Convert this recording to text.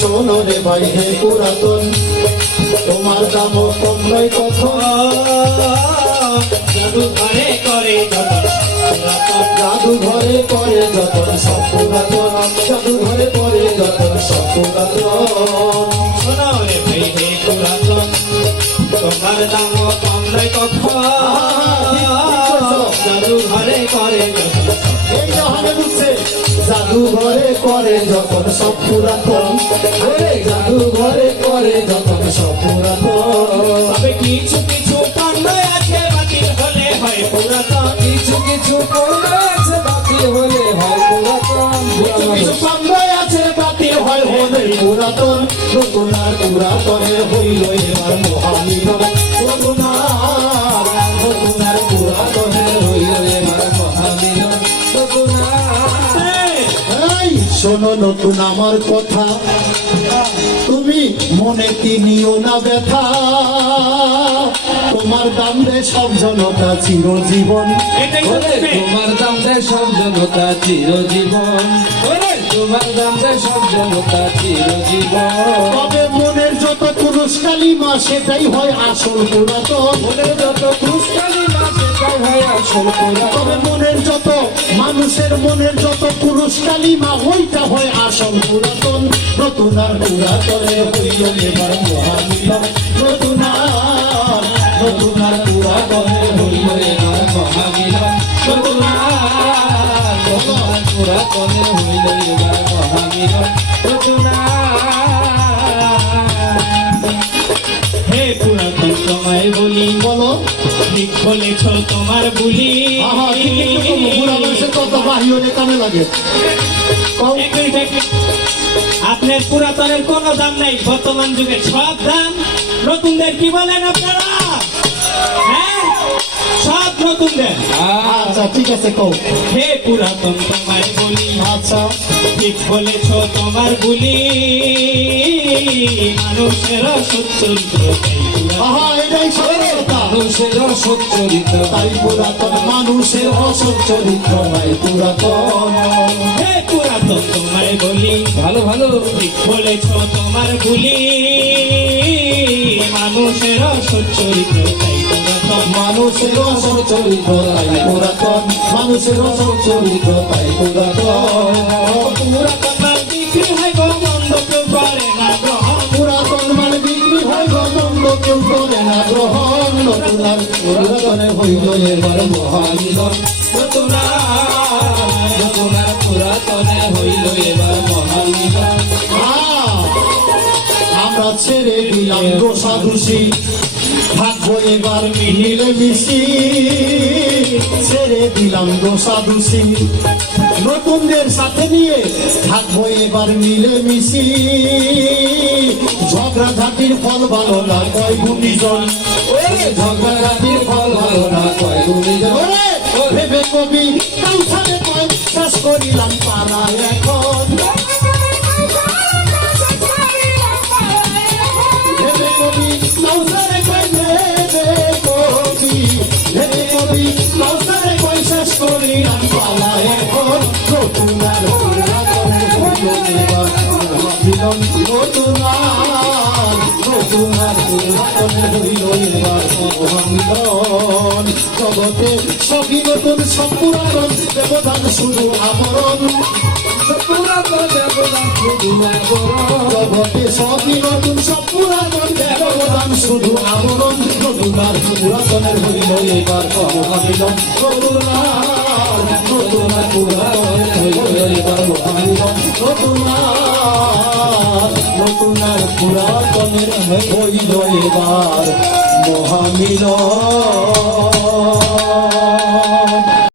শোনো রে ভাই হে পুরাতন তোমার দাম কম নয় কখন? জাদু ঘরে করে যতন জাদু ঘরে করে যতন সব পুরাতন। জাদু ঘরে করে যতন সব পুরাতন। ভাই হে পুরাতন তোমার দাম জাদু ঘরে করে এই জাহানে ঘরে করে যখন সব পুরাতন জাদু ঘরে করে যখন সব পুরাতন তবে কিছু কিছু পণ্য আছে বাতিল হলে হয় পুরাতন। কিছু কিছু করলে আছে বাকি হলে হয় পুরাতন। কিছু কিছু সন্দেহ আছে বাকি হয় হলে পুরাতন। নতুন আর পুরাতনের হইল এবার মহামিলন নতুন শোনো নতুন আমার কথা। তুমি মনে কি নিও না ব্যথা। তোমার দাম রে সব জনতা চিরজীবন। তোমার দাম দেয় সব জনতা চিরজীবন। তোমার দাম দেয় সব জনতা চিরজীবন। তবে মনের যত পুরুষ কালিমা সেটাই হয় আসল পুরাতন। মনের যত তাই হয় আসল মনের যত, মানুষের মনের যত পুরুষ কালিমা ওইটা হয় আসল পুরাতন। নতুন আর পুরাতনের হইল এবার মহামিলন নতুন পুরাতনের হইল এবার মহামিলন পুরাতনে হইল এবার মহামিলন হে পুরাতন তোমায় বলি বলো ঠিক বলেছ তোমার বুলি। আপনার পুরাতনের কোন দাম নাই বর্তমান যুগে সব দাম। নতুনদের কি বলেন আপনারা? হ্যাঁ? সব নতুনদের আচ্ছা ঠিক আছে কও। হে পুরাতন তোমায় বলি আচ্ছা ঠিক বলেছ তোমার বুলি। মানুষের সচ্চরিত্র তাই এটাই সত্যতা। মানুষের সচ্চরিত তাই পুরাতন মানুষের অসৎ চরিত্র নাই পুরাতন। হে পুরাতন তোমায় বলি ভালো ভালো। ঠিক বলেছ তোমার বুলি। মানুষের সচ্চরিত্র তাই পুরাতন। মানুষের অসৎ চরিত্র, তাই পুরাতন। মানুষের অসৎ চরিত্র, তাই পুরাতন। পুরাতন মাল বিক্রি হয় গো মন্দ কেউ করে না গ্রহণ। পুরাতন মানে বিক্রি গন্ধ কেউ করে না গ্রহণ। নতুন আর হইল এবার মহামিলন নতুনার নতুনার পুরাতনে হইল এবার মহামিলন আমরা ছেড়ে দিলাম দোষাদুষি থাকব এবার মিলে মিশি, ছেড়ে দিলাম দোষাদুষি নতুনদের সাথে নিয়ে থাকব এবার মিলে মিশি। ঝগড়াঝাটির ফল ভালো না, কয় গুটি গুণীজন ঝগড়াঝাটির ফল ভালো না, কয় গুণীজন? ভেবে কবি শেষ করিলাম পাড়া এখন। জগতে সবই নতুন সব দেবদান শুধু আবরণ জগতে সবই নতুন সব দেবদান শুধু আমরণ নতুন পুরাতনের হইল এবার মহামিলন নতুন আর নতুন আর পুরাতনের হইল এবার মহামিলন নতুন আর নতুন আর পুরাতনের হইল এবার মহামিলন।